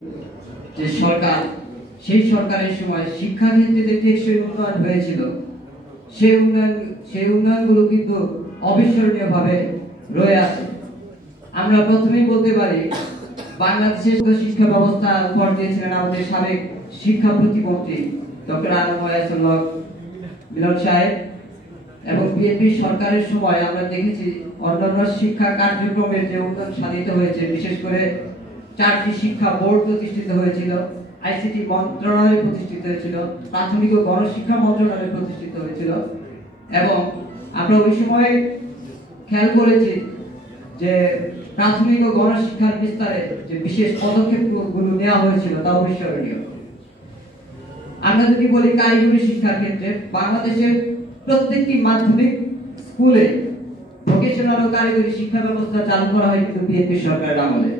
যে সরকার সেই সরকারের সময় শিক্ষা ক্ষেত্রে টেকসই উন্নয়ন হয়েছিল সেই উন্নয়নগুলো কিন্তু অবিস্মরণীয়ভাবে রয়ে আছে। আমরা প্রথমেই বলতে পারি বাংলাদেশের শিক্ষা ব্যবস্থা উপহার দিয়েছিলেন আমাদের সাবেক শিক্ষা প্রতিমন্ত্রী ডক্টর আনম ওয়াইসুল্লাহ মিলন সাহেব, এবং বিএনপি সরকারের সময় আমরা দেখেছি অন্যান্য শিক্ষা কার্যক্রমের যে উন্নয়ন সাধিত হয়েছে, বিশেষ করে 4টি শিক্ষা বোর্ড প্রতিষ্ঠিত হয়েছিল, আইসিটি মন্ত্রণালয় প্রতিষ্ঠিত হয়েছিল, প্রাথমিক ও গণশিক্ষা মন্ত্রণালয় প্রতিষ্ঠিত হয়েছিল। এবং আমরা ওই সময় খেয়াল করেছি যে প্রাথমিক ও গণশিক্ষার বিস্তারে যে বিশেষ পদক্ষেপগুলো নেওয়া হয়েছিল তা অবিস্মরণীয়। আমরা যদি বলি কারিগরি শিক্ষার ক্ষেত্রে বাংলাদেশের প্রত্যেকটি মাধ্যমিক স্কুলে ভোকেশনাল ও কারিগরি শিক্ষা ব্যবস্থা চালু করা হয় কিন্তু বিএনপি সরকারের আমলে।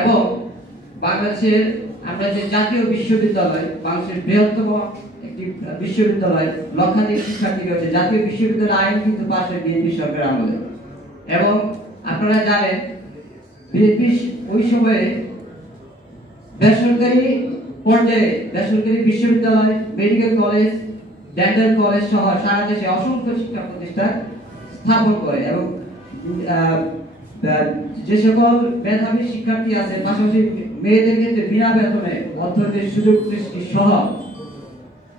এবং বাংলাদেশের আমরা যে জাতীয় বিশ্ববিদ্যালয়, বাংলাদেশের বৃহত্তম একটি বিশ্ববিদ্যালয়, লক্ষাধিক শিক্ষার্থী রয়েছে, জাতীয় বিশ্ববিদ্যালয় আইন কিন্তু পাশ হয় বিএনপি সরকারের আমলে। এবং আপনারা জানেন বিএনপি ওই সময়ে বেসরকারি পর্যায়ে বেসরকারি বিশ্ববিদ্যালয়, মেডিকেল কলেজ, ডেন্টাল কলেজ সহ সারা দেশে অসংখ্য শিক্ষা প্রতিষ্ঠান স্থাপন করে। এবং যে সকল মেধাবী শিক্ষার্থী আছে, পাশাপাশি মেয়েদের ক্ষেত্রে বিনা বেতনে অধ্যয়নের সুযোগ সৃষ্টি সহ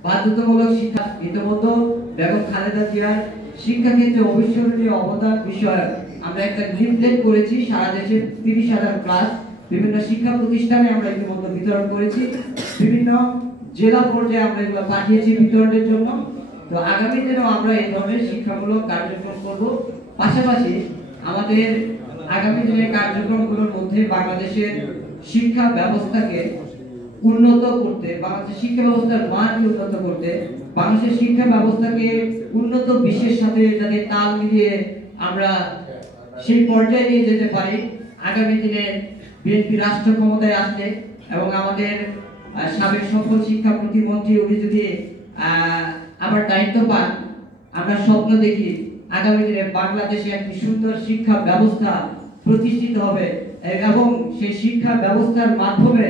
বাধ্যতামূলক শিক্ষা ইতিমধ্যে বেগম খালেদা জিয়ার শিক্ষা ক্ষেত্রে অবিস্মরণীয় অবদান বিষয়ে আমরা একটা লিফলেট করেছি। সারা দেশে 30,000 ক্লাস বিভিন্ন শিক্ষা প্রতিষ্ঠানে আমরা ইতিমধ্যে বিতরণ করেছি। বিভিন্ন জেলা পর্যায়ে আমরা এগুলো পাঠিয়েছি বিতরণের জন্য। তো আগামী দিনেও আমরা এই ধরনের শিক্ষামূলক কার্যক্রম করব। পাশাপাশি আমাদের আগামী দিনের কার্যক্রমগুলোর মধ্যে বাংলাদেশের শিক্ষা ব্যবস্থাকে উন্নত করতে, বাংলাদেশের শিক্ষা ব্যবস্থার মানকে উন্নত করতে, বাংলাদেশের শিক্ষা ব্যবস্থাকে উন্নত বিশ্বের সাথে যাতে তাল মিলিয়ে আমরা সেই পর্যায়ে নিয়ে যেতে পারি। আগামী দিনে বিএনপি রাষ্ট্র ক্ষমতায় আসলে এবং আমাদের সাবেক সফল শিক্ষা প্রতিমন্ত্রী উনি যদি আবার দায়িত্ব পান, আমরা স্বপ্ন দেখি আগামী দিনে বাংলাদেশে একটি সুন্দর শিক্ষা ব্যবস্থা প্রতিষ্ঠিত হবে এবং সেই শিক্ষা ব্যবস্থার মাধ্যমে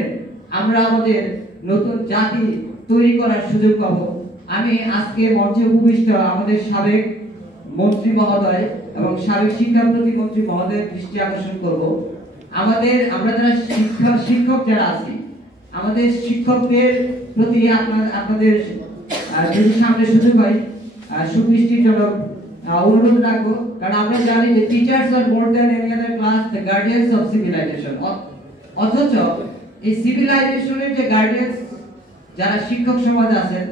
আমরা আমাদের নতুন জাতি তৈরি করার সুযোগ পাব। আমি আজকে মঞ্চে উপবিষ্ট আমাদের সাবেক মন্ত্রী মহোদয় এবং সাবেক শিক্ষা প্রতিমন্ত্রী মহোদয়ের দৃষ্টি আকর্ষণ করব। আমরা যারা শিক্ষক যারা আছি, আমাদের শিক্ষকদের প্রতি আপনাদের যদি সামনে সুযোগ হয় সুদৃষ্টিজনক অনুরোধ রাখবো। কারণ আমরা জানি যে teachers are more than any other class the guardians of civilisation. অথচ এই সিভিলাইজেশনের যে গার্ডিয়ানস যারা শিক্ষক সমাজ আছেন,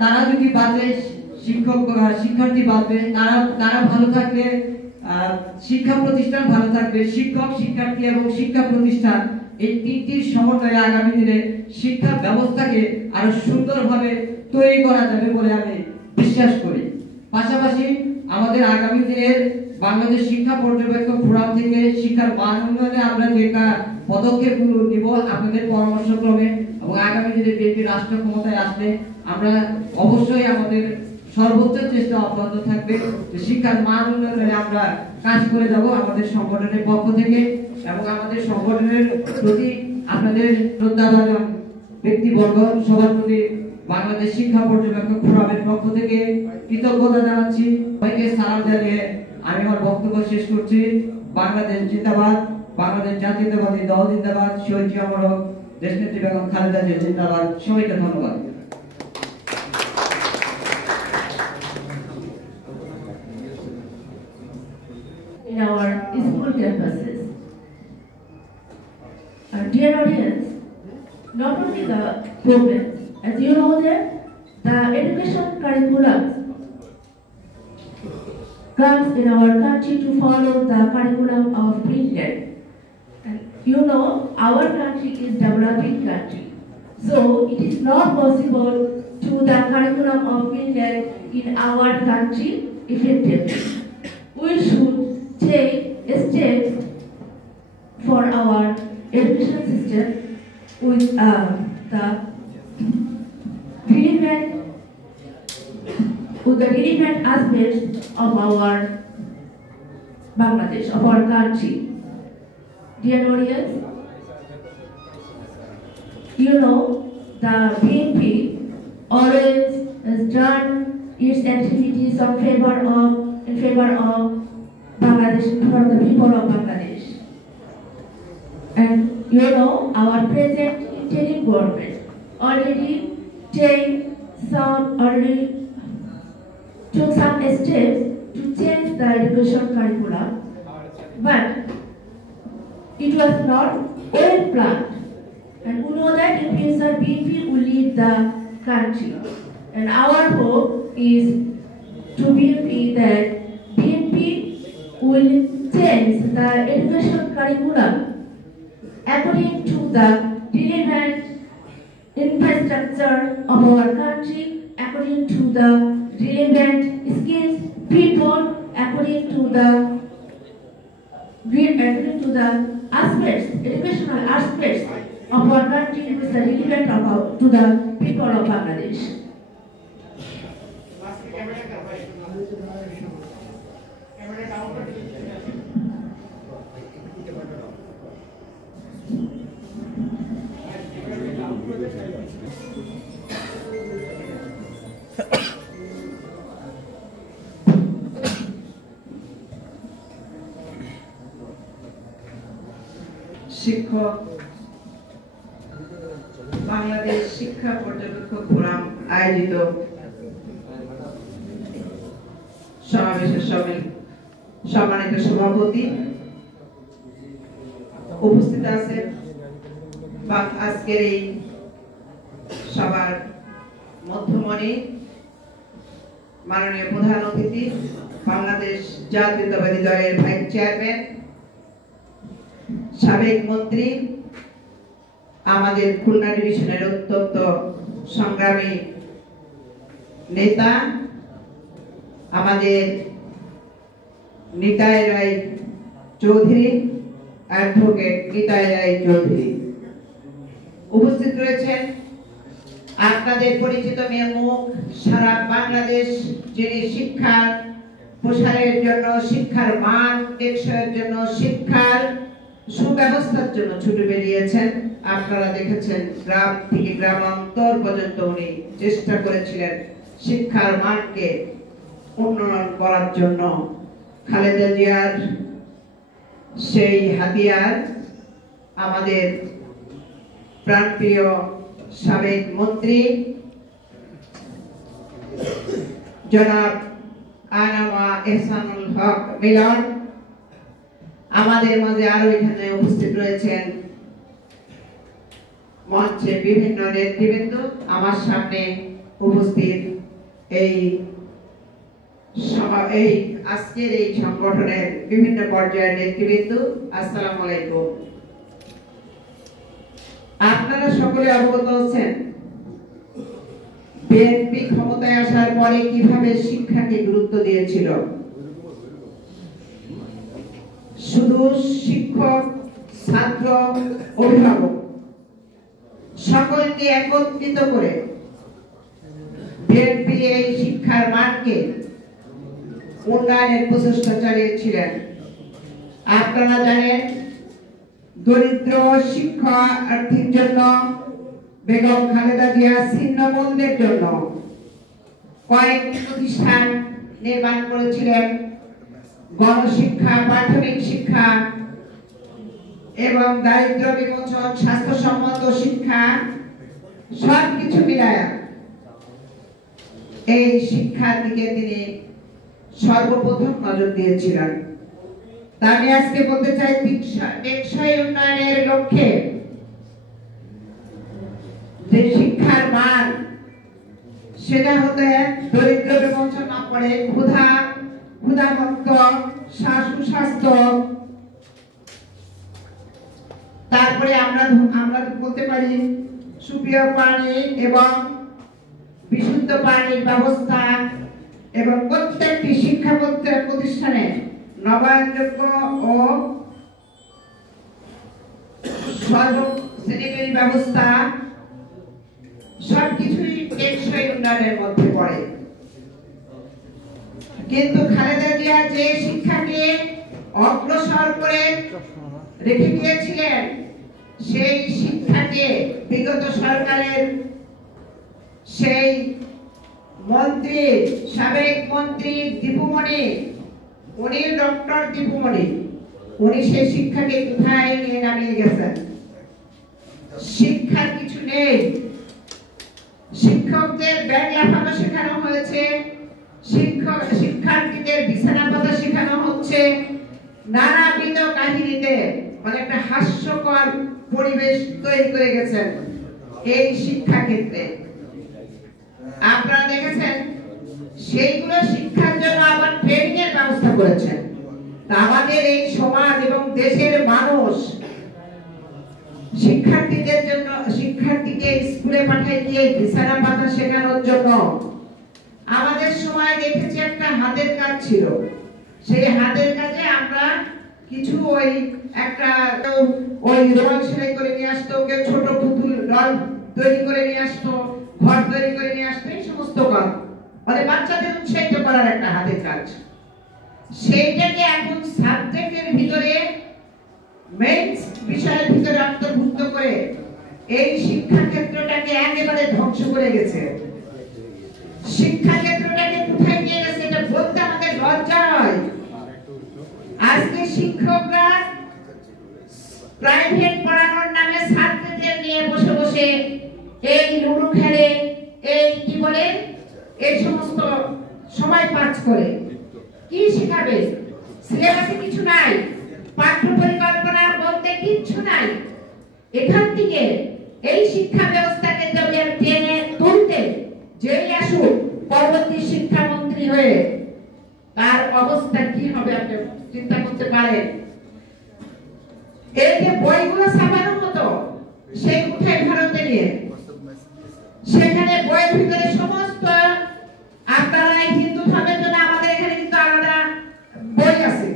তারা যদি বাঁচে, শিক্ষার্থী বাঁচবে, তারা ভালো থাকলে শিক্ষা প্রতিষ্ঠান ভালো থাকবে। শিক্ষক, শিক্ষার্থী এবং শিক্ষা প্রতিষ্ঠান এই তিনটির সমন্বয়ে আগামী দিনে শিক্ষা ব্যবস্থাকে আরো সুন্দরভাবে তৈরি করা যাবে বলে আমি বিশ্বাস করি। পাশাপাশি আমাদের আগামী দিনের বাংলাদেশ শিক্ষা পর্যবেক্ষক ফোরাম থেকে শিক্ষার মান উন্নয়নে আমরা যে পদক্ষেপগুলো নিব আপনাদের পরামর্শক্রমে, এবং আগামী দিনে বিএনপি রাষ্ট্র ক্ষমতায় আসলে আমরা অবশ্যই আমাদের সর্বোচ্চ চেষ্টা অব্যাহত থাকবে যে শিক্ষার মান উন্নয়নে আমরা কাজ করে যাব আমাদের সংগঠনের পক্ষ থেকে। এবং আমাদের সংগঠনের প্রতি আপনাদের শ্রদ্ধাভাজন ব্যক্তিবর্গ সবার প্রতি বাংলাদেশ শিক্ষা পর্যবেক্ষক ফোরামের পক্ষ থেকে কৃতজ্ঞতা জানাচ্ছি। সবাইকে সালাম জানিয়ে আমি আমার বক্তব্য শেষ করছি। বাংলাদেশ জিন্দাবাদ, বাংলাদেশ জাতীয়তাবাদী দল জিন্দাবাদ, শহীদ জিয়া মরক, দেশনেত্রী বেগম খালেদা জিয়া জিন্দাবাদ। সবাইকে ধন্যবাদ। In our school campuses. Dear audience, not only the programs, as you know that the education curriculum comes in our country to follow the curriculum of Finland. And you know our country is developing country, so it is not possible to the curriculum of Finland in our country effectively. We should take steps for our education system with the relevant aspects of our Bangladesh, of our country. dear audience, you know the BNP always has done its activities in favor of Bangladesh, for the people of Bangladesh. And you know our present interim government already took some steps to change the education curriculum, but it was not well planned. And we know that in future BNP will lead the country. And our hope is to BNP that BNP will change the education curriculum according to the relevant infrastructure of our country, according to the relevant skills, people, according to the aspects, educational aspects of our country, which are relevant to the people of Bangladesh. শিক্ষক বাংলাদেশ শিক্ষা পর্যবেক্ষক forum আয়োজিত সমাবেশের সম্মানিত সভাপতি উপস্থিত আছেন আজকের এই সভার মধ্যমণি মাননীয় প্রধান অতিথি বাংলাদেশ জাতীয়তাবাদী দলের ভাইস চেয়ারম্যান সাবেক মন্ত্রী আমাদের খুলনা ডিভিশনের অত্যন্ত সংগ্রামী নেতা আমাদের নিতাই রায় চৌধুরী অ্যাডভোকেট নিতাই রায় চৌধুরী উপস্থিত রয়েছেন আপনাদের পরিচিত মুখ সারা বাংলাদেশ যিনি শিক্ষার প্রসারের জন্য শিক্ষার মান টেকসইয়ের জন্য শিক্ষার সুব্যবস্থার জন্য ছুটে বেরিয়েছেন আপনারা দেখেছেন গ্রাম থেকে গ্রামান্তর পর্যন্ত উনি চেষ্টা করেছিলেন শিক্ষার মানকে উন্নয়ন করার জন্য খালেদা জিয়ার সেই হাতিয়ার আমাদের প্রাণপ্রিয় সাবেক মন্ত্রী জনাব আনামা এহসানুল হক মিলন আমাদের মাঝে আরো এখানে উপস্থিত রয়েছেন মঞ্চে বিভিন্ন নেতৃবৃন্দ আমার সামনে উপস্থিত এই আজকের এই সংগঠনের বিভিন্ন পর্যায়ের নেতৃবৃন্দ আসসালামু আলাইকুম আপনারা সকলে অবগত আছেন বিএনপি ক্ষমতায় আসার পরে কিভাবে শিক্ষাকে গুরুত্ব দিয়েছিল শুধু শিক্ষক ছাত্র অভিভাবক সকলকে একত্রিত করে বিএনপি এই শিক্ষার মানকে উন্নয়নের প্রচেষ্টা চালিয়েছিলেন আপনারা জানেন দরিদ্র শিক্ষার্থীর জন্য বেগম খালেদা জিয়া ছিন্নমূলদের জন্য কয়েকটি প্রতিষ্ঠান নির্মাণ করেছিলেন গণশিক্ষা প্রাথমিক শিক্ষা এবং দারিদ্র বিমোচন স্বাস্থ্যসম্মত শিক্ষা সবকিছু মিলায়া এই শিক্ষার দিকে তিনি সর্বপ্রথম নজর দিয়েছিলেন আমি আজকে বলতে চাই টেকসই উন্নয়নের লক্ষ্যে যে শিক্ষার মান সেটা হতে দরিদ্র বিমোচন না করে ক্ষুধামুক্ত সুস্বাস্থ্য তারপরে আমরা বলতে পারি সুপেয় পানি এবং বিশুদ্ধ পানির ব্যবস্থা এবং প্রত্যেকটি শিক্ষা প্রতিষ্ঠানে নবায়নযোগ্য ও সর্বশ্রেণীর ব্যবস্থা সবকিছুই টেকসই উন্নয়নের মধ্যে পড়ে কিন্তু খালেদা জিয়া যে শিক্ষাকে অগ্রসর করে রেখে গিয়েছিলেন সেই শিক্ষাকে বিগত সরকারের সেই মন্ত্রী, সাবেক মন্ত্রী দীপুমণি, উনি ডক্টর দীপুমণি, উনি সেই শিক্ষাকে কোথায় নিয়ে নামিয়ে গেছেন? শিক্ষার কিছু নেই। শিক্ষকদের ব্যাগ লাফানো শেখানো হয়েছে, শিক্ষার্থীদের বিছানা পাতা শেখানো হচ্ছে নানাবিধ কাহিনীতে, মানে একটা হাস্যকর পরিবেশ তৈরি করে গেছেন এই শিক্ষা ক্ষেত্রে। আপনারা দেখেছেন সেইগুলো শিক্ষার জন্য আবার ট্রেনিং এর ব্যবস্থা করেছেন। আমাদের এই সমাজ এবং দেশের মানুষ শিক্ষার্থীদের জন্য, শিক্ষার্থীকে স্কুলে পাঠিয়ে দিয়ে বিছানা পাতা শেখানোর জন্য আমাদের সময় দেখেছি একটা হাতের কাজ ছিল। সেই হাতের কাজে আমরা কিছু ওই একটা ওই রং সেলাই করে নিয়ে আসতো, কেউ ছোট পুতুল ডল তৈরি করে নিয়ে আসতো, ঘর তৈরি করে নিয়ে আসতো, এই সমস্ত কাজ মানে বাচ্চাদের উৎসাহিত করার একটা হাতের কাজ। সেইটাকে এখন সাবজেক্টের ভিতরে মেইন বিষয়ের ভিতরে অন্তর্ভুক্ত করে এই শিক্ষা ক্ষেত্রটাকে একেবারে ধ্বংস করে গেছে। শিক্ষা ক্ষেত্রটাকে কোথায় নিয়ে গেছে এটা বলতে আমাদের লজ্জা হয়। আজকে শিক্ষকরা প্রাইভেট পড়ানোর নামে ছাত্রদের নিয়ে বসে বসে এই লুডু খেলে, এই কি বলে, এই সমস্ত সময় পাস করে। কি শেখাবে? সিলেবাসে কিছু নাই, পাঠ্য পরিকল্পনা বলতে কিছু নাই। এখান থেকে এই শিক্ষা ব্যবস্থাকে যদি টেনে তুলতে যেই আসুক পরবর্তী শিক্ষামন্ত্রী হয়ে, তার অবস্থা কি হবে আপনি চিন্তা করতে পারেন। এই যে বইগুলো ছাপানো হতো সেই উঠাই ভারতে নিয়ে, সেখানে বইয়ের ভিতরে সমস্ত আপনারা হিন্দু ধর্মের জন্য আমাদের এখানে কিন্তু আলাদা বই আছে,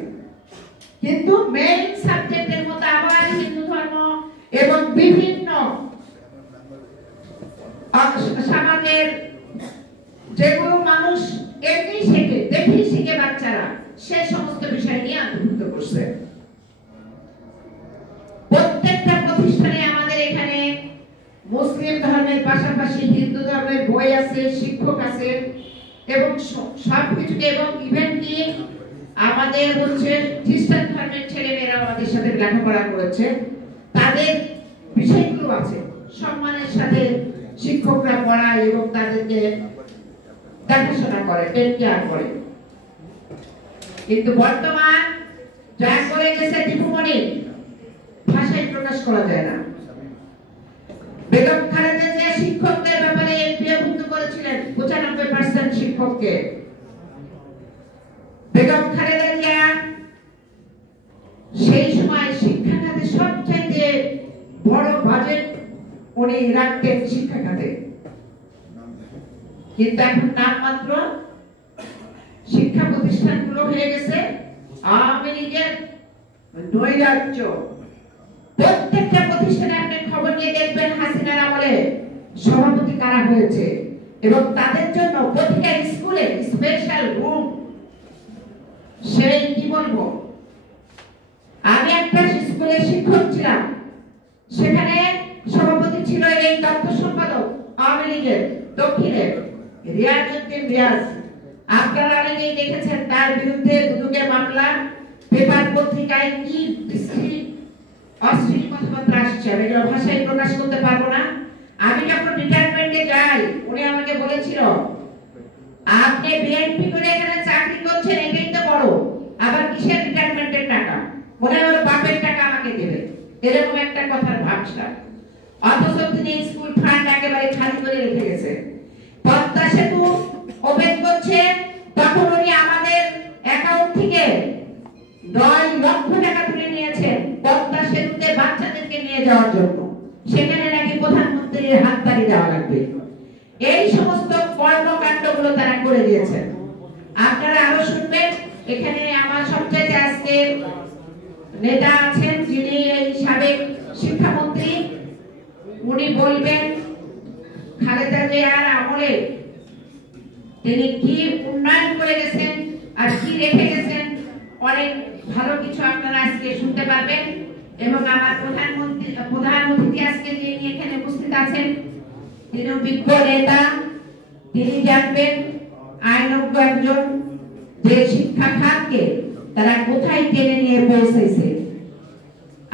কিন্তু মেইন সাবজেক্টের মধ্যে আবার হিন্দু ধর্ম এবং বিভিন্ন সমাজের যেগুলো মানুষ এমনি শেখে, দেখি শিখে বাচ্চারা, সে সমস্ত বিষয় নিয়ে অন্তর্ভুক্ত করছে। প্রত্যেকটা প্রতিষ্ঠানে আমাদের এখানে মুসলিম ধর্মের পাশাপাশি হিন্দু ধর্মের বই আছে, শিক্ষক আছে এবং সবকিছুকে, এবং ইভেন কি আমাদের হচ্ছে খ্রিস্টান ধর্মের ছেলেমেয়েরা আমাদের সাথে লেখাপড়া করেছে, তাদের বিষয়গুলো আছে। সম্মানের সাথে শিক্ষকরা পড়ায় এবং তাদেরকে দেখাশোনা করে, টেক কেয়ার করে। কিন্তু বর্তমান যা করে গেছে দীপুমণি, ভাষায় প্রকাশ করা যায় না। বেগম খালেদা জিয়া শিক্ষকদের ব্যাপারে এমপিওভুক্ত করেছিলেন 95% শিক্ষককে। বেগম খালেদা জিয়া সেই সময় শিক্ষা খাতে সবচেয়ে বড় বাজেট উনি রাখতেন শিক্ষা খাতে, কিন্তু এখন নামমাত্র শিক্ষা প্রতিষ্ঠানগুলো হয়ে গেছে আওয়ামী লীগের নৈরাজ্য। প্রত্যেকটা প্রতিষ্ঠানে আপনি খবর নিয়ে দেখবেন হাসিনার আমলে সভাপতি কারা হয়েছে, এবং তাদের জন্য প্রতিটা স্কুলে স্পেশাল রুম। সেই কি বলবো, আমি একটা স্কুলে শিক্ষক ছিলাম, সেখানে সভাপতি ছিল এই তথ্য সম্পাদক আওয়ামী লীগের দক্ষিণের রিয়াজউদ্দিন রিয়াজ। আপনারা অনেকেই দেখেছেন তার বিরুদ্ধে দুদকে মামলা, পেপার পত্রিকায় কি অশ্লীল কথাবার্তা আসছে, আমি এগুলো ভাষায় প্রকাশ করতে পারবো না। আমি যখন রিটায়ারমেন্টে যাই, উনি আমাকে বলেছিল, আপনি বিএনপি করে এখানে চাকরি করছেন, এটাই তো বড়, আবার কিসের রিটায়ারমেন্টের টাকা, মনে হয় বাপের টাকা আমাকে দেবে, এরকম একটা কথার ভাবনা। অথচ তিনি স্কুল ফান্ড একেবারে খালি করে রেখে গেছে। পদ্মা সেতু ওপেন করছে, তখন উনি আমাদের অ্যাকাউন্ট থেকে 9 লক্ষ টাকা তুলে নিয়েছেন পদ্মা সেতুতে বাচ্চাদেরকে নিয়ে যাওয়ার জন্য। সেখানে নাকি প্রধানমন্ত্রীর হাততালি দেওয়া লাগবে। এই সমস্ত কর্মকাণ্ডগুলো তারা করে দিয়েছেন। আপনারা আরো শুনবেন, এখানে আমার সবচেয়ে আজকে নেতা আছেন যিনি এই সাবেক শিক্ষামন্ত্রী, উনি বলবেন খালেদা জিয়ার আমলে তিনি কি উন্নয়ন করে গেছেন আর কি রেখে গেছেন। অনেক ভালো কিছু আপনারা আজকে শুনতে পারবেন। এবং আমার প্রধান অতিথি আজকে যিনি এখানে উপস্থিত আছেন তিনি বিজ্ঞ নেতা, তিনি জানবেন আইনজ্ঞ একজন, যে শিক্ষা খাতকে তারা কোথায় টেনে নিয়ে পৌঁছেছে।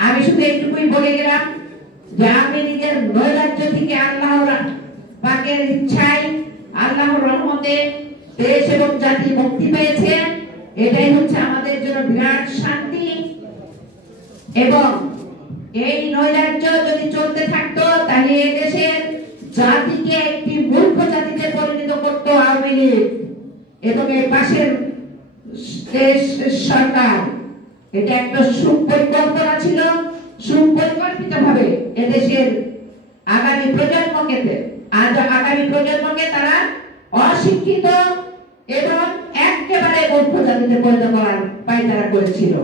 আমি শুধু এইটুকুই বলে গেলাম যে আওয়ামী লীগের নৈরাজ্য থেকে আল্লাহর পাকের ইচ্ছায়, আল্লাহর রহমতে দেশ এবং জাতি মুক্তি পেয়েছে। এটাই হচ্ছে আমাদের জন্য বিরাট শান্তি। এবং এই নৈরাজ্য যদি চলতে থাকতো তাহলে এই দেশের জাতিকে একটি মূর্খ জাতিতে পরিণত করত আওয়ামী লীগ এবং এই পাশের দেশ সরকার। এটা একটা সুপরিকল্পনা ছিল, সুপরিকল্পিত ভাবে এদেশের আগামী প্রজন্মকে তারা অশিক্ষিত এবং একেবারে মূর্খ জাতিতে পরিণত করার পায়তারা করেছিল।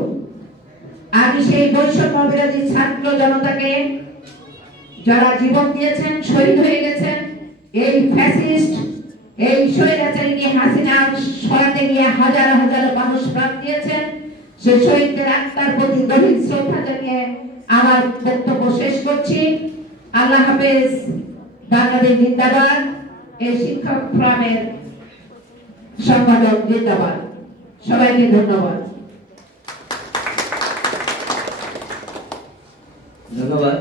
আমি সেই বৈষম্য বিরোধী ছাত্র জনতাকে যারা জীবন দিয়েছেন, শহীদ হয়ে গেছেন, এই ফ্যাসিস্ট, এই স্বৈরাচারী হাসিনা সরাতে গিয়ে হাজার হাজার মানুষ প্রাণ দিয়েছেন, সেই শহীদদের আত্মার প্রতি গভীর শ্রদ্ধা জানিয়ে আমার বক্তব্য শেষ করছি। আল্লাহ হাফেজ। বাংলাদেশ জিন্দাবাদ। এই শিক্ষক ফোরামের সম্পাদক জিন্দাবাদ। সবাইকে ধন্যবাদ। ধন্যবাদ।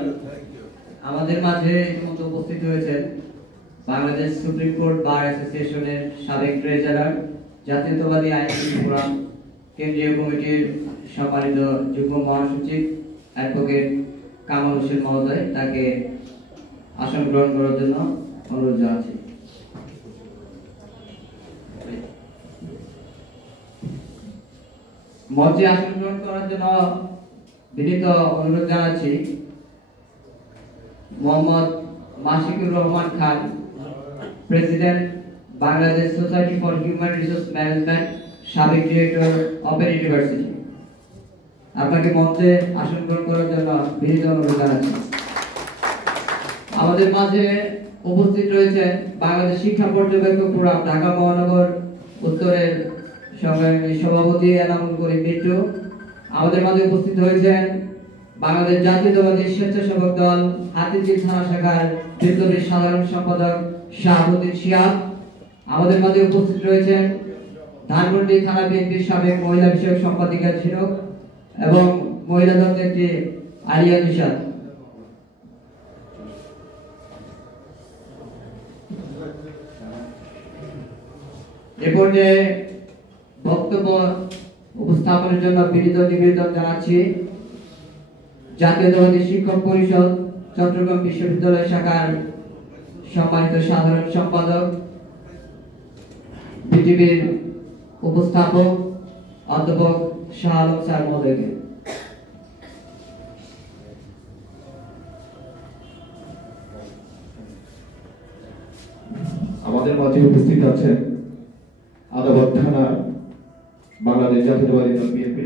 আমাদের মাঝে ইতিমধ্যে উপস্থিত হয়েছেন বাংলাদেশ সুপ্রিম কোর্ট বার অ্যাসোসিয়েশনের সাবেক ট্রেজারার, জাতীয়তাবাদী আইনজীবী ফোরাম কেন্দ্রীয় কমিটির সম্মানিত যুগ্ম মহাসচিব অ্যাডভোকেট কামাল হোসেন মহোদয়। তাকে আসন গ্রহণ করার জন্য অনুরোধ জানাচ্ছি। মঞ্চে আসন গ্রহণ করার জন্য বিনীত অনুরোধ জানাচ্ছি Mohammad Mashiqur Rahman Khan, president Bangladesh society for human resource management, সাবেক ডিরেক্টর ওপেন ইউনিভার্সিটি। আপনাকে মঞ্চে আসন গ্রহণ করার জন্য বিনীত অনুরোধ জানাচ্ছি। আমাদের মাঝে উপস্থিত রয়েছেন বাংলাদেশ শিক্ষা পর্যবেক্ষক ফোরাম ঢাকা মহানগর উত্তরের সংগ্রামী সভাপতি এনামুল করিম মিন্টু। আমাদের মাঝে উপস্থিত হয়েছেন বাংলাদেশ জাতীয়তাবাদী স্বেচ্ছাসেবক দল হাতিঝিল থানা শাখার বিপ্লবী সাধারণ সম্পাদক শাহাবুদ্দিন শিহাব। আমাদের মাঝে উপস্থিত রয়েছেন ধানমন্ডি থানা বিএনপির সাবেক মহিলা বিষয়ক সম্পাদিকা ঝিনুক এবং মহিলা দল নেত্রী আলিয়া তুষার। এ পর্যায়ে বক্তব্য উপস্থাপনের জন্য বিনীত নিবেদন জানাচ্ছি জাতীয়তাবাদী শিক্ষক পরিষদ চট্টগ্রাম বিশ্ববিদ্যালয় শাখার সম্মানিত সাধারণ সম্পাদক বিটিভির উপস্থাপক অধ্যাপক শাহ আলম স্যার মহোদয়কে। আমাদের মাঝে উপস্থিত আছেন আদালত থানা বাংলাদেশ জাতীয়তাবাদী দল বিএনপি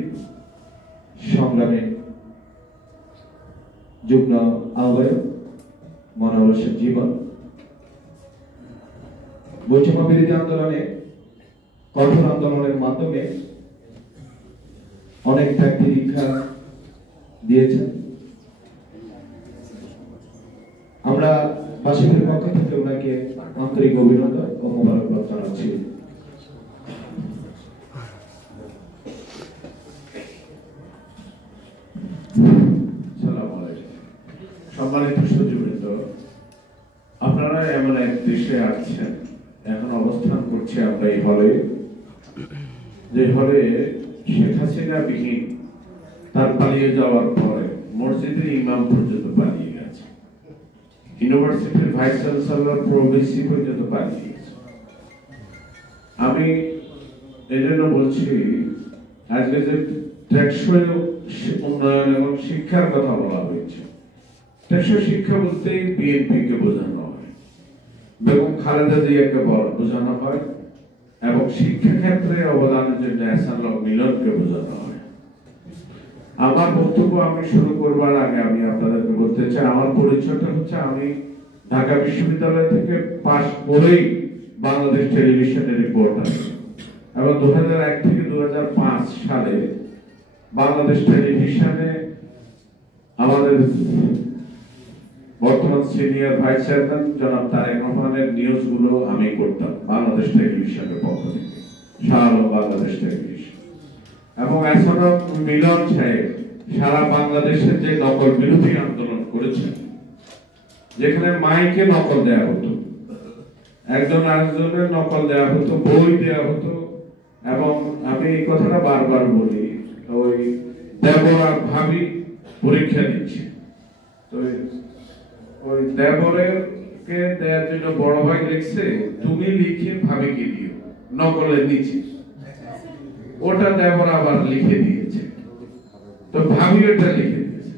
সংগ্রামী যুগ্ম আহ্বায়ক মনোহর হোসেন জীবন। বৈষম্য বিরোধী আন্দোলনে কঠোর আন্দোলনের মাধ্যমে অনেক ব্যক্তি দীক্ষা দিয়েছেন। আমরা বাসীদের পক্ষ থেকে ওনাকে আন্তরিক অভিনন্দন ও মোবারকবাদ জানাচ্ছি। সম্মানিত সুধীবৃন্দ, আপনারা এমন এক দেশে আসছেন, এখন অবস্থান করছে আমরা এই হলে, যে হলে শেখ হাসিনা বিহীন তার পালিয়ে যাওয়ার পরে মসজিদের ইমাম পর্যন্ত পালিয়ে গেছে, ইউনিভার্সিটির ভাইস চ্যান্সেলর প্রভিসি পর্যন্ত পালিয়ে গেছে। আমি এই জন্য বলছি, আজকে যে টেকসই উন্নয়ন এবং শিক্ষার কথা বলা হয়েছে, টেকসই শিক্ষা বলতেই বিএনপিকে বোঝানো হয়, বেগম খালেদা জিয়াকে বোঝানো হয় এবং শিক্ষা ক্ষেত্রে অবদানের জন্য এহসানুল হক মিলনকে বোঝানো হয়। আমার বক্তব্য আমি শুরু করবার আগে আমি আপনাদেরকে বলতে চাই, আমার পরিচয়টা হচ্ছে আমি ঢাকা বিশ্ববিদ্যালয় থেকে পাশ করেই বাংলাদেশ টেলিভিশনের রিপোর্টার এবং 2001 থেকে 2005 সালে বাংলাদেশ টেলিভিশনে আমাদের বর্তমান সিনিয়র ভাইস চেয়ারম্যান জনাব তারেক রহমানের নিউজগুলো আমি করতাম বাংলাদেশ টেলিভিশনের পক্ষ থেকে, শাহ বাংলাদেশ টেলিভিশন। এবং এছাড়াও মিলন সাহেব সারা বাংলাদেশের যে নকল বিরোধী আন্দোলন করেছেন, যেখানে মাইকে নকল দেওয়া হতো, একজন আরেকজনের নকল দেওয়া হতো, বই দেওয়া হতো। এবং আমি এই কথাটা বারবার বলি, ওই দেবরা ভাবি পরীক্ষা দিচ্ছে, তো ওই দেবরের কে দেওয়ার জন্য বড় ভাই লিখছে তুমি লিখে ভাবিকে দিও নকলের নিচে, ওটা দেবর আবার লিখে দিয়েছে, তো ভাবি ওটা লিখে দিয়েছে,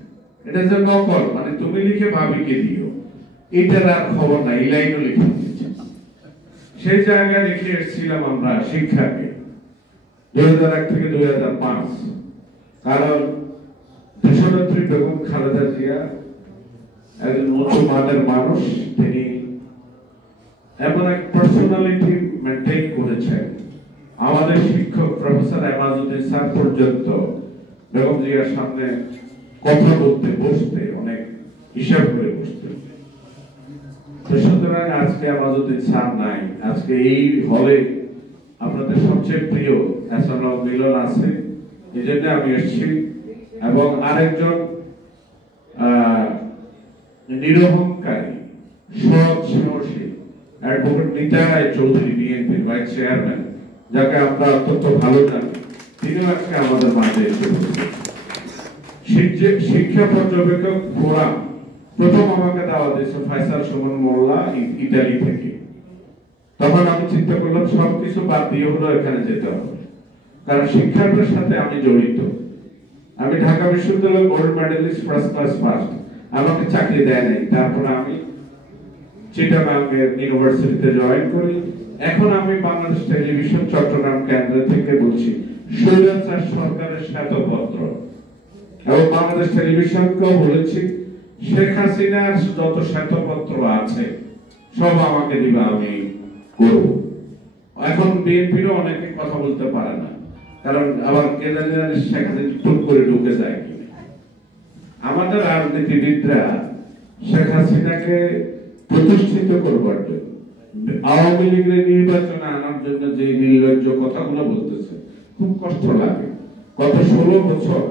এটা যে নকল মানে তুমি লিখে ভাবিকে দিও, এটার আর খবর নাই, এই লাইনও লিখে দিয়েছে। সেই জায়গায় লিখে এসেছিলাম আমরা শিক্ষাকে 2001 থেকে 2005, কারণ দেশনেত্রী বেগম খালেদা জিয়া একজন উচ্চ মানের মানুষ, তিনি এমন এক পার্সোনালিটি মেনটেন করেছেন, আমাদের শিক্ষক প্রফেসর এমাজউদ্দিন স্যার পর্যন্ত বেগম জিয়ার সামনে কথা বলতে বসতে অনেক হিসাব করে বসতে। তো সুতরাং আজকে এমাজউদ্দিন স্যার নাই, আজকে এই হলে আপনাদের সবচেয়ে প্রিয় এসএনও মিলন আছে, এই জন্য আমি এসেছি। এবং আরেকজন নিরহংকারী সৎ সাহসী অ্যাডভোকেট নিতাই চৌধুরী, বিএনপির ভাইস চেয়ারম্যান, যাকে আমরা অত্যন্ত ভালো জানি, তিনিও আজকে আমাদের মাঝে এসে বসেছেন। শিক্ষা পর্যবেক্ষক ফোরাম প্রথম আমাকে দাওয়াত দিয়েছে ফয়সাল সুমন মোল্লা ইতালি থেকে। তখন আমি চিন্তা করলাম সবকিছু বাদ দিয়ে হলো এখানে যেতে হবে, কারণ শিক্ষার সাথে আমি জড়িত। আমি ঢাকা বিশ্ববিদ্যালয়ের gold medallist, first class first, আমাকে চাকরি দেয় নাই। তারপর আমি চিটাগাংয়ের ইউনিভার্সিটিতে জয়েন করি। এখন আমি বাংলাদেশ টেলিভিশন চট্টগ্রাম কেন্দ্র থেকে বলছি স্বৈরাচার সরকারের শ্বেতপত্র, এবং বাংলাদেশ টেলিভিশনকেও বলেছি শেখ হাসিনার যত শ্বেতপত্র আছে সব আমাকে দিবা, আমি করব। এখন বিএনপিরও অনেকে কথা বলতে পারে না, কারণ আবার কে জানি শেখ হাসিনা টুক করে ঢুকে যায়। আমাদের রাজনীতিবিদরা শেখ হাসিনাকে প্রতিষ্ঠিত করবার জন্য, আওয়ামী লীগের নির্বাচনে আনার জন্য যে নির্লজ্জ কথাগুলো বলতেছে, খুব কষ্ট লাগে। গত 16 বছর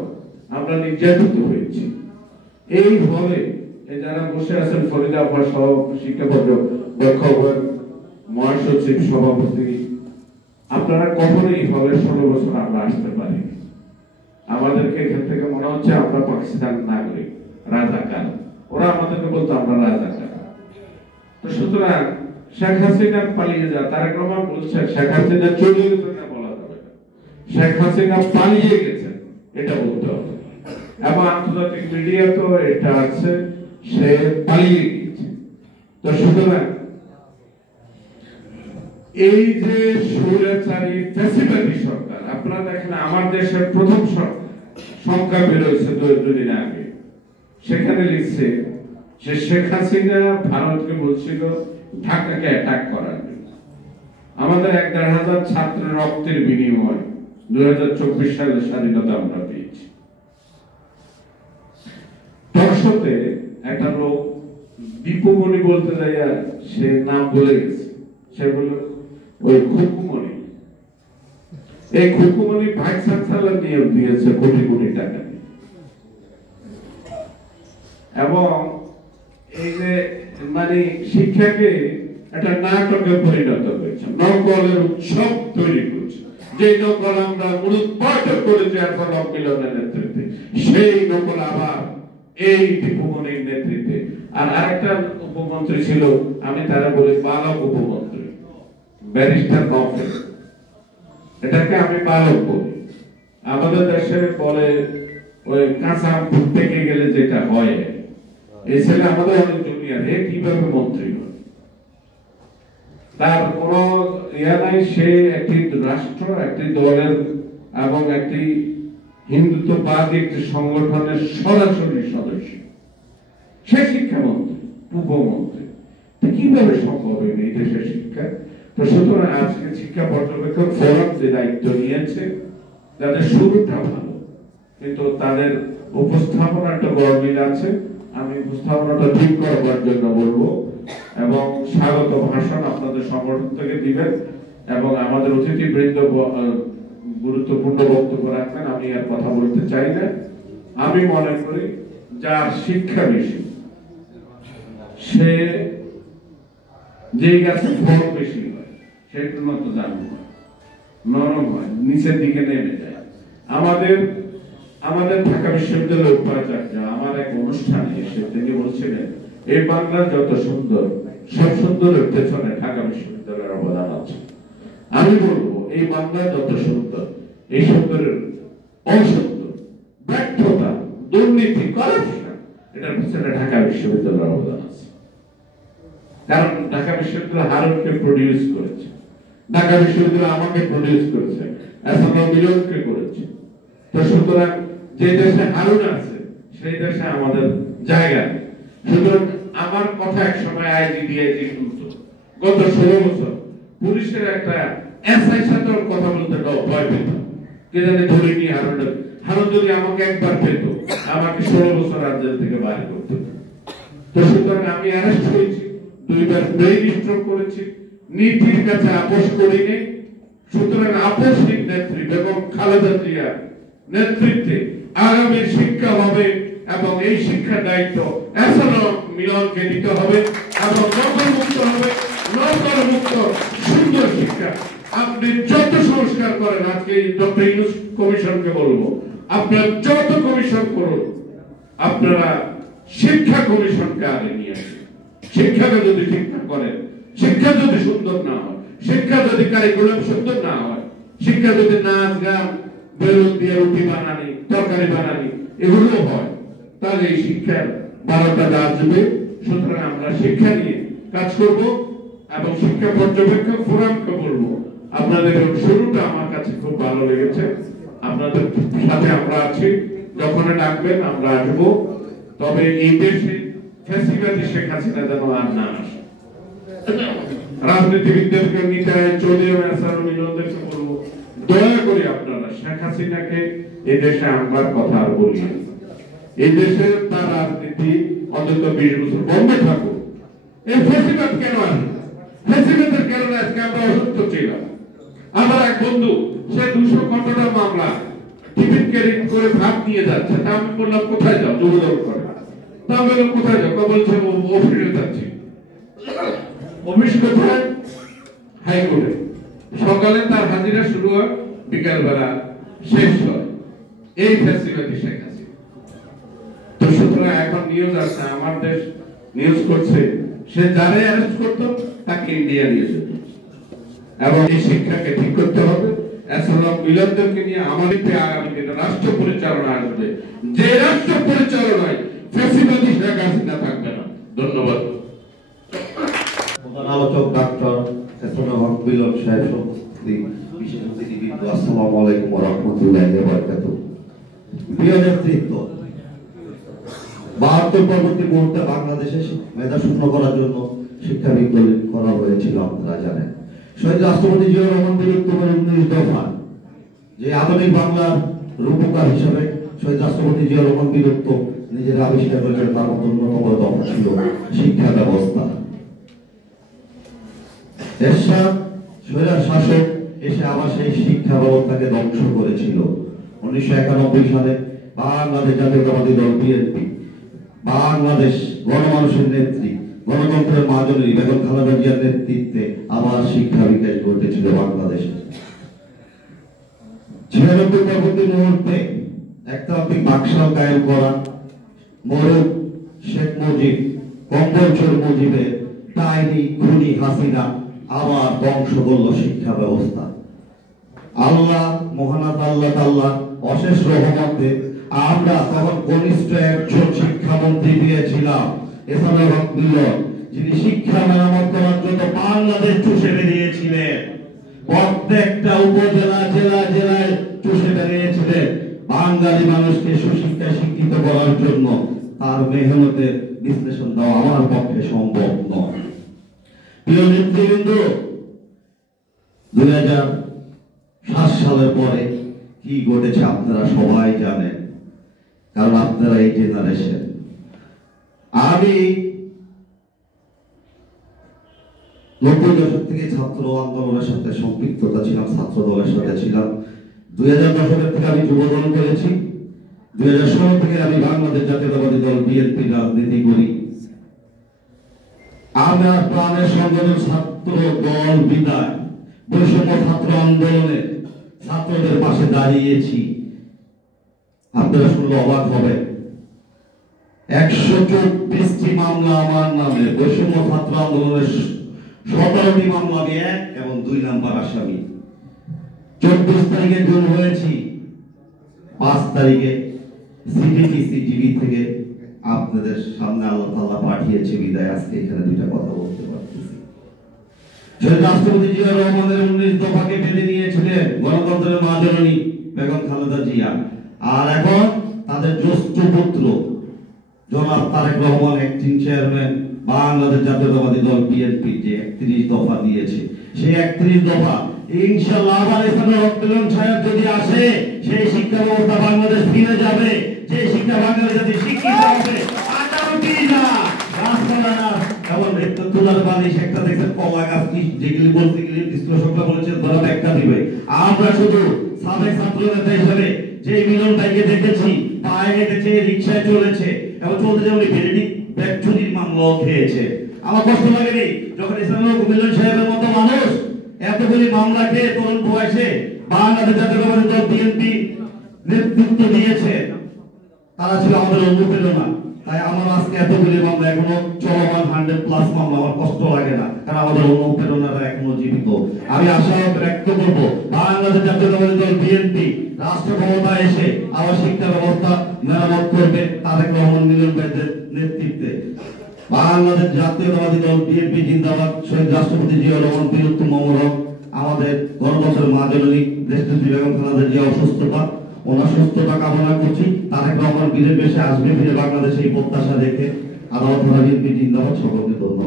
আমরা নির্যাতিত হয়েছি। এই হলে যারা বসে আছেন, ফরিদা আপা সহ শিক্ষা পর্যবেক্ষক, মহাসচিব, সভাপতি, আপনারা কখনোই হলে 16 বছর আমরা আসতে পারিনি। আমাদেরকে এখান থেকে মনে হচ্ছে আমরা পাকিস্তান নাগরিক, রাজাকার। ওরা আমাদেরকে বলতো আমরা রাজাকার। তো সুতরাং শেখ হাসিনা পালিয়ে যা, তারেক রহমান বলছে শেখ হাসিনা চলে গেছে না বলা যাবে না, শেখ হাসিনা পালিয়ে গেছে এটা বলতে হবে। এবং আন্তর্জাতিক মিডিয়া তো এটা আছে, সে পালিয়ে গেছে। তো সুতরাং এই যে স্বৈরাচারী ফ্যাসিবাদী সরকার, আপনারা দেখেন আমার দেশের প্রথম সংখ্যা বেরোয়েছে 2 দিন আগে, সেখানে লিখছে যে শেখ হাসিনা ভারতকে বলছিল ঢাকাকে অ্যাটাক করার জন্য। আমাদের 1,500 ছাত্রের রক্তের বিনিময়ে 2024 সালে স্বাধীনতা আমরা পেয়েছি। দর্শতে একটা লোক দীপুমণি বলতে যাইয়া সে নাম বলে গেছে, সে বলল ওই খুকুমণি। এই খুকুমণি ভাইস চ্যান্সেলর নিয়োগ দিয়েছে কোটি কোটি টাকা, এবং এই যে মানে শিক্ষাকে একটা নাটকে পরিণত করেছে, নকলের উৎসব তৈরি করছে। যে নকল আমরা উৎপাদ করেছি এখন মিলনের নেতৃত্বে, সেই নকল আবার এই দীপুমণির নেতৃত্বে। আর আরেকটা উপমন্ত্রী ছিল, আমি তারা বলি বালক উপমন্ত্রী, ব্যারিস্টার নফেল, এটাকে আমি বালক বলি। আমাদের দেশে বলে ওই কাঁচা ফুট থেকে গেলে যেটা হয়, এই ছেলে আমাদের অনেক জুনিয়র, এ কিভাবে মন্ত্রী হয়? তার কোন ইয়া নাই, সে একটি রাষ্ট্র, একটি দলের এবং একটি হিন্দুত্ববাদী একটি সংগঠনের সরাসরি সদস্য, সে শিক্ষামন্ত্রী, উপমন্ত্রী। কিভাবে সম্ভব এই দেশের শিক্ষা? তো সুতরাং আজকে শিক্ষা পর্যবেক্ষক ফোরাম যে দায়িত্ব নিয়েছে, তাদের শুরুটা ভালো, কিন্তু তাদের উপস্থাপনা একটা গরমিল আছে। আমি উপস্থাপনাটা ঠিক করবার জন্য বলবো এবং স্বাগত ভাষণ আপনাদের সংগঠন থেকে দিবেন এবং আমাদের অতিথিবৃন্দ গুরুত্বপূর্ণ বক্তব্য রাখবেন। আমি আর কথা বলতে চাই না। আমি মনে করি যার শিক্ষা বেশি সে যেই গাছে ফল বেশি হয় সেটার মতো জানবে নরম হয়, নিচের দিকে নেমে যায়। আমাদের ঢাকা বিশ্ববিদ্যালয়ের উপাচার্য আমার এক অনুষ্ঠানে এসে তিনি বলছিলেন এই বাংলা যত সুন্দর সব সুন্দরের পেছনে ঢাকা বিশ্ববিদ্যালয়ের অবদান আছে। আমি বলবো এই বাংলা যত সুন্দর এই সুন্দরের অসুন্দর, ব্যর্থতা, দুর্নীতি, করাপশন এটার পিছনে ঢাকা বিশ্ববিদ্যালয়ের অবদান আছে। কারণ ঢাকা বিশ্ববিদ্যালয় হারুনকে প্রডিউস করেছে, ঢাকা বিশ্ববিদ্যালয় আমাকে প্রডিউস করেছে, এছাড়াও মিলনকে করেছে। তো সুতরাং যে দেশে হারুন আছে সেই দেশে আমাদের জায়গা। সুতরাং আমার কথা এক সময় আইজি ডিআইজি শুনতো। গত 16 বছর পুলিশের একটা এসআই সাথে কথা বলতে ভয় পেত, কে জানে ধরে নিয়ে হারুন যদি আমাকে একবার পেত আমাকে 16 বছর রাজ্য থেকে বাইরে করতে। তো সুতরাং আমি অ্যারেস্ট হয়েছি, 2বার ব্রেইন স্ট্রোক করেছি, নীতির কাছে আপোষ করিনি। সুতরাং আপোষহীন নেত্রী বেগম খালেদা জিয়ার নেতৃত্বে আগামী শিক্ষা হবে এবং এই শিক্ষার দায়িত্ব এছাড়াও মিলনকে নিতে হবে এবং নকলমুক্ত হবে, নকলমুক্ত সুন্দর শিক্ষা। আপনি যত সংস্কার করেন, আজকে ডক্টর ইউনূস কমিশনকে বলবো আপনারা যত কমিশন করুন, আপনারা শিক্ষা কমিশনকে আগে নিয়ে আসেন। শিক্ষাকে যদি ঠিক না করেন, শিক্ষা যদি সুন্দর না হয়, শিক্ষা যদি কারিকুলাম সুন্দর না হয়, শিক্ষা যদি নাচ গান বেলুন দিয়ে রুটি বানানি তরকারি বানানি এগুলো হয়, তাহলে এই শিক্ষার 12টা বাজবে। সুতরাং আমরা শিক্ষা নিয়ে কাজ করব এবং শিক্ষা পর্যবেক্ষক ফোরামকে বলবো আপনাদের শুরুটা আমার কাছে খুব ভালো লেগেছে। আপনাদের সাথে আমরা আছি, যখন ডাকবেন আমরা আসবো। তবে এই দেশে ফ্যাসিবাদী শেখ হাসিনা যেন আর না আসে। রাজনীতিবিদদেরকে নিতে চলিয়ে মিলনদেরকে বলবো দয়া করে আপনারা শেখ হাসিনাকে এই দেশে আনবার কথা আর বলিয়েন। এই দেশে তার রাজনীতি অন্তত 20 বছর বন্ধ থাকুক। এই ফ্যাসিবাদ কেন আসে? ফ্যাসিবাদের কারণে আজকে আমরা অসুস্থ ছিলাম। আমার এক বন্ধু সে 200 কতটা মামলা টিফিন ক্যারি করে ভাত নিয়ে যাচ্ছে। তা আমি বললাম কোথায় যাও? যোগাযোগ করে। তা আমি বললাম কোথায় যাও? তা বলছে অফিসে যাচ্ছি। অফিস কোথায়? হাইকোর্টে। সকালে তার হাজিরা শুরু হয়, বিকাল বেলা শেষ হয়। এই ফ্যাসিলিটি শেখ হাসিনা। তো সুতরাং এখন নিউজ আছে, আমার দেশ নিউজ করছে সে যারে অ্যারেস্ট করতো তাকে ইন্ডিয়া নিয়ে যেত। এবং এই শিক্ষাকে ঠিক করতে হবে। এছাড়াও মিলনদেরকে নিয়ে আমাদের আগামী দিনে রাষ্ট্র পরিচালনা আসবে, যে রাষ্ট্র পরিচালনায় ফ্যাসিলিটি শেখ হাসিনা থাকবে না। ধন্যবাদ। প্রধান আলোচক ডাক্তার এসএম হক মিলন সাহেব, বিশেষ অতিথিবৃন্দ, আসসালামু আলাইকুম ওয়া রাহমাতুল্লাহি ওয়া বারাকাতুহু। প্রিয় নেতৃত্ব, 72 পরবর্তী মুহূর্তে বাংলাদেশে মেধা শূন্য করার জন্য শিক্ষা বিপ্লব করা হয়েছিল, আপনারা জানেন। শহীদ রাষ্ট্রপতি জিয়াউর রহমান বিরুদ্ধ 19 দফা যে আধুনিক বাংলার রূপকার হিসেবে শহীদ রাষ্ট্রপতি জিয়াউর রহমান বিরুদ্ধ নিজের আবিষ্কার করেছেন। তার মধ্যে অন্যতম দফা ছিল শিক্ষা ব্যবস্থা। এরশাদ স্বৈরাচার শাসক এসে আবার সেই শিক্ষা ব্যবস্থাকে ধ্বংস করেছিল। 1991 সালে বাংলাদেশ জাতীয়তাবাদী দল বিএনপি, বাংলাদেশ গণমানুষের নেত্রী, গণতন্ত্রের মাজননী বেগম খালেদা জিয়ার নেতৃত্বে আবার শিক্ষা বিকাশ ঘটেছিল বাংলাদেশে। 96 পরবর্তী মুহূর্তে একতান্ত্রিক বাকশাল কায়েম করা মরুক শেখ মুজিব, কম্বলচোর মুজিবের ডাইনি খুনি হাসিনা আবার ধ্বংস করল শিক্ষা ব্যবস্থা। আল্লাহ মহান আল্লাহ তাআলা অশেষ রহমতে আমরা তখন কনিষ্ঠ একজন শিক্ষামন্ত্রী পেয়েছিলাম, এছাড়া রকমিলন, যিনি শিক্ষা মেরামত করার জন্য বাংলাদেশ চষে বেরিয়েছিলেন। প্রত্যেকটা উপজেলা জেলায় চষে বেরিয়েছিলেন বাঙালি মানুষকে সুশিক্ষায় শিক্ষিত করার জন্য। তার মেহনতের বিশ্লেষণ দেওয়া আমার পক্ষে সম্ভব নয়। প্রিয় নেতৃবৃন্দ, 2007 সালের পরে কি ঘটেছে আপনারা সবাই জানেন। কারণ আপনারা এই জেনারেশন। আমি 90 দশক থেকে ছাত্র আন্দোলনের সাথে সম্পৃক্ততা ছিলাম, ছাত্র দলের সাথে ছিলাম। 2000 দশকের থেকে আমি যুব দল করেছি। 2016 থেকে আমি বাংলাদেশ জাতীয়তাবাদী দল বিএনপি রাজনীতি করি। আমার প্রাণের সংগঠন ছাত্র দল বিদায় বৈষম্য ছাত্র আন্দোলনে ছাত্রদের পাশে দাঁড়িয়েছি। আপনারা শুনলে অবাক হবে, 124টি মামলা আমার নামে, বৈষম্য ছাত্র আন্দোলনের 17টি মামলা আমি 1 এবং 2 নাম্বার আসামি। 24 তারিখে জুন হয়েছি, 5 তারিখে সিজিবি থেকে আপনাদের সামনে আল্লাহ তাআলা পাঠিয়েছে বিদায়। আজকে এখানে দুইটা কথা বলতে পারতেছি। শহীদ রাষ্ট্রপতি জিয়া রহমানের 19 দফাকে মেনে নিয়েছিলেন গণতন্ত্রের মা জননী বেগম খালেদা জিয়া, আর এখন তাদের জ্যেষ্ঠ পুত্র জনাব তারেক রহমান অ্যাক্টিং চেয়ারম্যান বাংলাদেশ জাতীয়তাবাদী দল বিএনপি যে 31 দফা দিয়েছে, সেই 31 দফা ইনশাআল্লাহ আবার এখানে রক্তলন সাহেব যদি আসে, সেই শিক্ষা ব্যবস্থা বাংলাদেশ ফিরে যাবে। যে শিক্ষা বাংলাদেশ যদি শিক্ষিত হবে, আটাউটি না রাস্তাঘাট এবং তুলার বালিশ একটা দেখছেন, কলা গাছ কি যেগুলি বলতে গেলে বিশ্লেষকরা বলেছেন ধরা একটা দিবে। আমরা শুধু সাবেক ছাত্র নেতা হিসেবে যে মিলন ভাইকে দেখেছি, পায়ে হেঁটেছে, রিকশায় চলেছে এবং চলতে যেমন ভেরিডিক ব্যাগ চুরির মামলাও খেয়েছে। আমার কষ্ট লাগেনি যখন ইসলামী মিলন সাহেবের মতো মানুষ এতগুলি মামলা খেয়ে তরুণ বয়সে বাংলাদেশ জাতীয়তাবাদী দল বিএনপি নেতৃত্ব দিয়েছে। তারা ছিল আমাদের অনুপ্রেরণা। তাই আমার আজকে এতগুলি মামলা এখনো চলমান 100+ মামলা, আমার কষ্ট লাগে না, কারণ আমাদের অনুপ্রেরণাটা এখনো জীবিত। আমি আশা ব্যক্ত করব বাংলাদেশ জাতীয়তাবাদী দল বিএনপি রাষ্ট্র ক্ষমতায় এসে আবার শিক্ষা ব্যবস্থা মেরামত করবে তারেক রহমান মিলন ভাইদের নেতৃত্বে। বাংলাদেশ জাতীয়তাবাদী দল বিএনপি জিন্দাবাদ। শহীদ রাষ্ট্রপতি জিয়া রহমান বীরত্ব মমরক। আমাদের গণতন্ত্রের মা জননী দেশনেত্রী বেগম খালেদা জিয়া অসুস্থতা, ওনার সুস্থতা কামনা করছি। তারেক রহমান বীরের বেশে আসবে ফিরে বাংলাদেশে, এই প্রত্যাশা রেখে আদালত বিএনপি জিন্দাবাদ। সকলকে ধন্যবাদ।